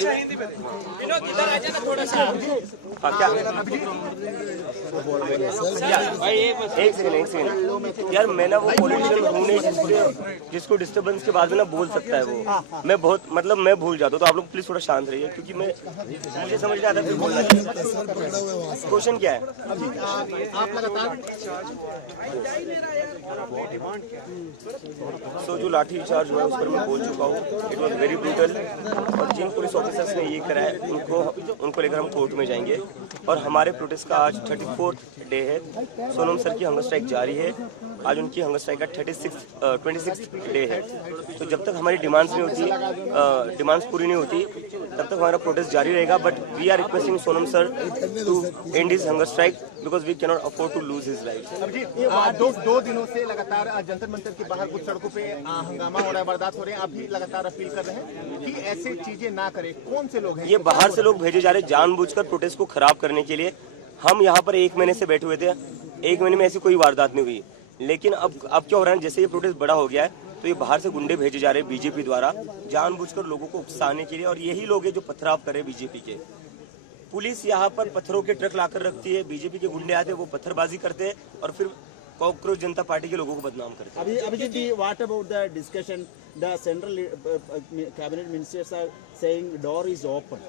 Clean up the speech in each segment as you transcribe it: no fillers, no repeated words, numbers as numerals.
विनोद इधर आ जाना थोड़ा सा। क्या एक सेकंड यार, मैं ना वो पॉलिटिशियन हूँ नहीं जिसको डिस्टर्बेंस के बाद में ना बोल सकता है वो। मैं बहुत मतलब मैं भूल जाता हूँ, तो आप लोग प्लीज थोड़ा शांत रहिए, क्योंकि मुझे समझ नहीं आता फिर बोलना चाहिए। क्वेश्चन क्या है? आप लगातार तो जो लाठी चार्ज हुआ है उस पर मैं बोल चुका हूँ, इट वॉज वेरी ब्रूटल। और जिन पुलिस ऑफिसर्स ने ये करा है उनको लेकर हम कोर्ट में जाएंगे। और हमारे प्रोटेस्ट का आज 34th डे है। सोनम सर की हंगर स्ट्राइक जारी है। आज उनकी हंगर स्ट्राइक का 26th डे है। तो जब तक हमारी डिमांड्स पूरी नहीं होती तब तक हमारा प्रोटेस्ट जारी रहेगा। But we are requesting Sonam sir to end his hunger strike because we can not afford to lose his life. दो दिनों से लगातार जंतर मंतर के बाहर कुछ सड़कों पे हंगामा हो रहा है, वारदात हो रहे हैं। आप भी लगातार अपील कर रहे हैं कि ऐसी चीजें ना करें। कौन से लोग हैं? ये बाहर से लोग भेजे जा रहे हैं जानबूझकर प्रोटेस्ट को खराब करने के लिए। हम यहाँ पर 1 महीने से बैठे हुए थे, 1 महीने में ऐसी कोई वारदात नहीं हुई। लेकिन अब क्या हो रहा है, जैसे ये प्रोटेस्ट बड़ा हो गया है तो ये बाहर से गुंडे भेजे जा रहे हैं बीजेपी द्वारा जानबूझकर लोगों को उकसाने के लिए। और यही लोग हैं जो पथराव कर रहे हैं बीजेपी के। पुलिस यहाँ पर पत्थरों के ट्रक लाकर रखती है, बीजेपी के गुंडे आते हैं, वो पत्थरबाजी करते हैं और फिर कॉकरोच जनता पार्टी के लोगों को बदनाम करते हैं। Abhijit ji, what about the discussion? The central cabinet ministers are saying door is open.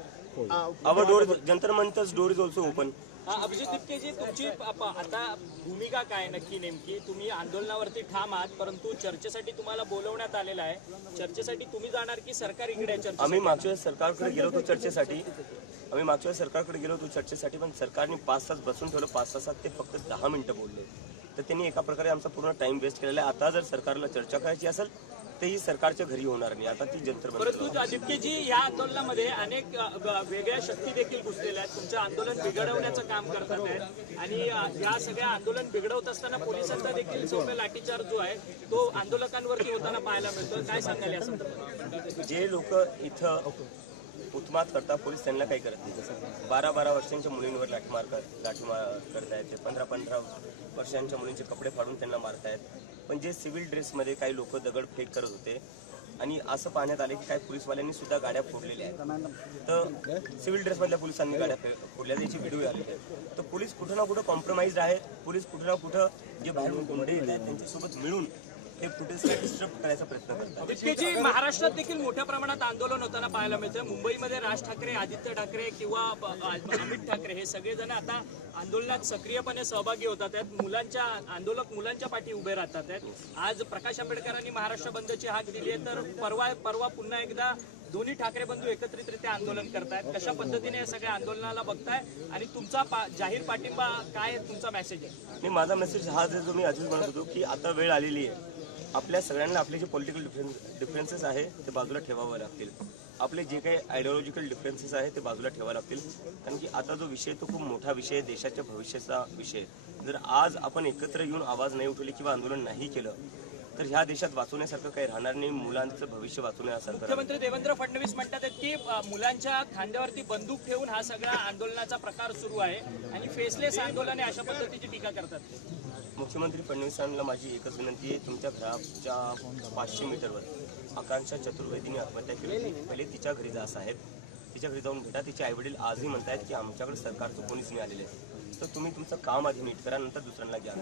Our door, Jantar Mantar's door is also open. Abhijit तिपकेजी, तुमची आता भूमिका काय नक्की नेमकी? तुम्ही आंदोलनावरती ठाम आहात, परंतु चर्चेसाठी तुम्हाला बोलवण्यात आलेलं आहे. चर्चेसाठी तुम्ही जाणार की सरकार इकडे चर्चा? आम्ही मागच्या वेळेस सरकारकडे गेलो होतो चर्चेसाठी. पण सरकारने 5 तास बसून ठेवलं. 5 तासात ते फक्त 10 मिनिटं बोलले. तर त्यांनी एका प्रकारे आमचा पूर्ण टाइम वेस्ट केलेला आहे. आता जर सरकारला चर्चा करायची असेल तर ही सरकारच्या घरी होणार नाही. आता ती जंतर परंतु तिपकेजी, या आंदोलनामध्ये अनेक वेगळ्या शक्ती देखील घुसलेल्या आहेत. तुमचं आंदोलन बिघडवण्याचं काम करतात आहेत आणि या सगळ्या आंदोलन बिघडवत असताना पोलिसांचा देखील सौम्य लाठीचार्ज जो आहे तो आंदोलकांवरती होताना पाहायला मिळतो. काय सांगाल या संदर्भात? जे लोक इथं उत्मात करतात पोलीस त्यांना काही करत नाही. जसं 12-12 वर्षांच्या मुलींवर लाठीमार करतायत, ते 15-15 वर्षांच्या मुलींचे कपडे फाडून त्यांना मारतायत. पण जे सिव्हिल ड्रेसमध्ये काही लोक दगडफेक करत होते आणि असं पाहण्यात आले की काही पोलीसवाल्यांनी सुद्धा गाड्या फोडलेल्या आहेत. तर सिव्हिल ड्रेसमधल्या पोलिसांनी गाड्या फोडल्या, त्याची व्हिडिओ आलेली आहे. तर पोलीस कुठं ना कुठं कॉम्प्रोमाइज्ड आहेत. पोलीस कुठं ना कुठं जे बाहेरून गुंडे येत आहेत त्यांच्यासोबत मिळून हे फुटेजला डिस्टर्ब करायचा प्रयत्न करतात. तिपकेजी, महाराष्ट्रात देखील मोठ्या प्रमाणात आंदोलन होताना पाहायला मिळतं. मुंबईमध्ये राज ठाकरे, आदित्य ठाकरे किंवा अमित ठाकरे हे सगळेजण आता आंदोलनात सक्रियपणे सहभागी होतात आहेत. आंदोलक मुलांच्या पाठी उभे राहतात आहेत. आज प्रकाश आंबेडकरांनी महाराष्ट्र बंदची हाक दिली आहे, तर परवा पुन्हा एकदा दोन्ही ठाकरे बंधू एकत्रितरित्या आंदोलन करतायत. कशा पद्धतीने या सगळ्या आंदोलनाला बघताय आणि तुमचा जाहीर पाठिंबा काय तुमचा मेसेज आहे? माझा मेसेज हाच आहे जो मी आधीच म्हणत होतो की आता वेळ आलेली आहे. आपल्या सगळ्यांना आपले जे पॉलिटिकल डिफरन्सेस आहे ते बाजूला ठेवावे लागतील. आपले जे काही आयडिओलॉजिकल डिफरन्सेस आहे ते बाजूला ठेवावे लागतील. कारण की आता जो विषय तो खूप मोठा विषय आहे, देशाच्या भविष्याचा विषय. जर आज आपण एकत्र येऊन आवाज नाही उठवली किंवा आंदोलन नाही केलं तर ह्या देशात वाचवण्यासारखं काही राहणार नाही. मुलांचं भविष्य वाचवण्यासारखं. मुख्यमंत्री देवेंद्र फडणवीस म्हणतात की मुलांच्या खांद्यावरती बंदूक ठेवून हा सगळा आंदोलनाचा प्रकार सुरू आहे आणि फेसलेस आंदोलन अशा पद्धतीची टीका करतात. मुख्यमंत्री फडणवीसांना माझी एकच विनंती आहे, तुमच्या घराच्या 500 मीटरवर आकांक्षा चतुर्वेदीने आत्महत्या केली. पहिले तिच्या घरी जा साहेब, तिच्या घरी जाऊन भेटा. तिचे आईवडील आजही म्हणतायत की आमच्याकडे सरकारचं कोणीच नाही आलेलं आहे. तर तुम्ही तुमचं काम आधी नीट करा, नंतर दुसऱ्यांना घ्या.